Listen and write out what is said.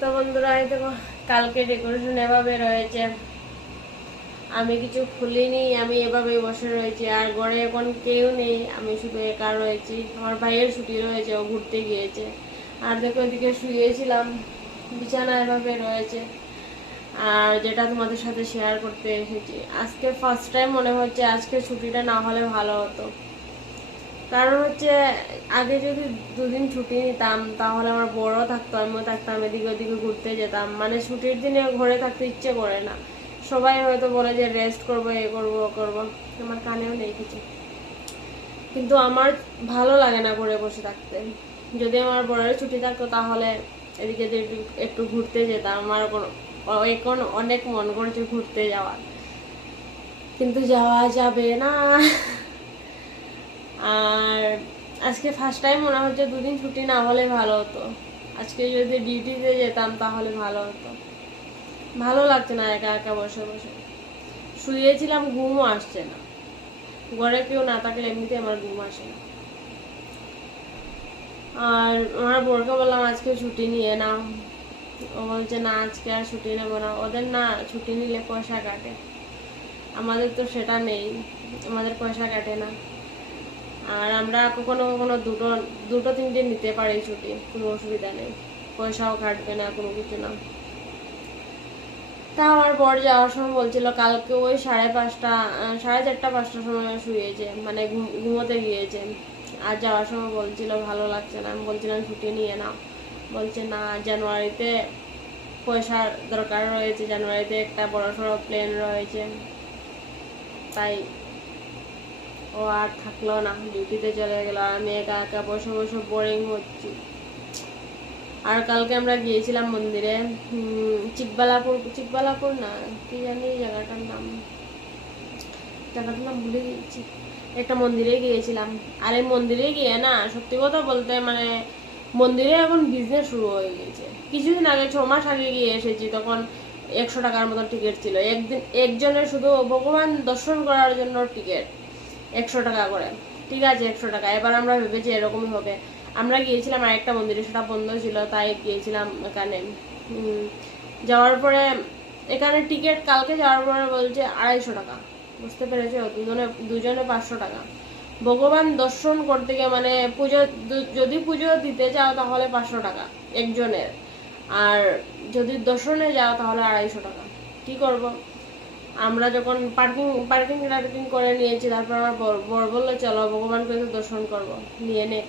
তো বন্ধুরা, এই দেখো কালকে ডেকোরেশন এভাবে রয়েছে। আমি কিছু খুলিনি, আমি এভাবে বসে রয়েছি। আর ঘরে এখন কেউ নেই, আমি শুধু একা রয়েছি। আমার ভাইয়ের ছুটি রয়েছে, ও ঘুরতে গিয়েছে। আর দেখো এদিকে শুয়েছিলাম, বিছানা এভাবে রয়েছে। আর যেটা তোমাদের সাথে শেয়ার করতে এসেছি, আজকে ফার্স্ট টাইম মনে হচ্ছে আজকে ছুটিটা না হলে ভালো হতো। কারণ হচ্ছে আগে যদি দুদিন ছুটি নিতাম তাহলে আমার বড় থাকতো, আমিও থাকতাম, এদিকে ওদিকে ঘুরতে যেতাম। মানে ছুটির দিনে ঘরে থাকতে ইচ্ছে করে না। সবাই হয়তো বলে যে রেস্ট করবো, এ করবো, ও করবো। আমার কানেও নেই কিছু, কিন্তু আমার ভালো লাগে না ঘরে বসে থাকতে। যদি আমার বড়ের ছুটি থাকতো তাহলে এদিকে একটু ঘুরতে যেতাম। আমার এখন অনেক মন করছে ঘুরতে যাওয়ার, কিন্তু যাওয়া যাবে না। আর আজকে ফার্স্ট টাইম মনে হচ্ছে দুদিন ছুটি না হলে ভালো হতো। আজকে যদি ডিউটিতে যেতাম তাহলে ভালো হতো। ভালো লাগছে না একা একা বসে বসে। শুয়েছিলাম, ঘুমও আসছে না। ঘরে কেউ না থাকলে এমনিতে আমার ঘুম আসে না। আর আমার বোরকে বললাম আজকে ছুটি নিয়ে নাও। ও বলছে না, আজকে আর ছুটি নেবো না। ওদের না ছুটি নিলে পয়সা কাটে, আমাদের তো সেটা নেই, আমাদের পয়সা কাটে না। আর আমরা কখনো কখনো দুটো দুটো তিনটে নিতে পারি ছুটি, কোনো অসুবিধা নেই, পয়সাও কাটবে না, কোনো কিছু না। তা আমার বর যাওয়ার সময় বলছিল কালকে ওই 5:30 4:30 5টার সময় শুয়েছে, মানে ঘুমোতে গিয়েছে। আর যাওয়ার সময় বলছিল ভালো লাগছে না। আমি বলছিলাম ছুটি নিয়ে নাও। বলছে না, জানুয়ারিতে পয়সার দরকার রয়েছে, জানুয়ারিতে একটা বড়সড় প্ল্যান রয়েছে। তাই ও আর থাকলো না, ডিউটিতে চলে গেল। আর আমি একা একা বসে বসে বোরিং হচ্ছি। আর কালকে আমরা গিয়েছিলাম মন্দিরে, চিকবালাপুর না, কি জানি জায়গাটার নাম ভুলে গিয়েছি। একটা মন্দিরে গিয়েছিলাম। আর এই মন্দিরে গিয়ে না, সত্যি কথা বলতে মানে মন্দিরে এখন বিজনেস শুরু হয়ে গিয়েছে। কিছুদিন আগে 6 মাস আগে গিয়ে এসেছি, তখন 100 টাকার মতো টিকিট ছিল। একদিন একজনের শুধু ভগবান দর্শন করার জন্য টিকিট 100 টাকা করে। ঠিক আছে, 100 টাকা। এবার আমরা ভেবেছি এরকমই হবে। আমরা গিয়েছিলাম আরেকটা মন্দিরে, সেটা বন্ধ ছিল, তাই গিয়েছিলাম এখানে। যাওয়ার পরে এখানে টিকিট কালকে যাওয়ার পরে বলছে 250 টাকা। বুঝতে পেরেছো? দুজনে 500 টাকা। ভগবান দর্শন করতে গিয়ে মানে পুজো, যদি পুজো দিতে যাও তাহলে 500 টাকা একজনের, আর যদি দর্শনে যাও তাহলে 250 টাকা। কি করব? আমরা যখন পার্কিং করে নিয়েছি, তারপর আমার বর বললো চলো ভগবানকে তো দর্শন করবো, নিয়ে নে।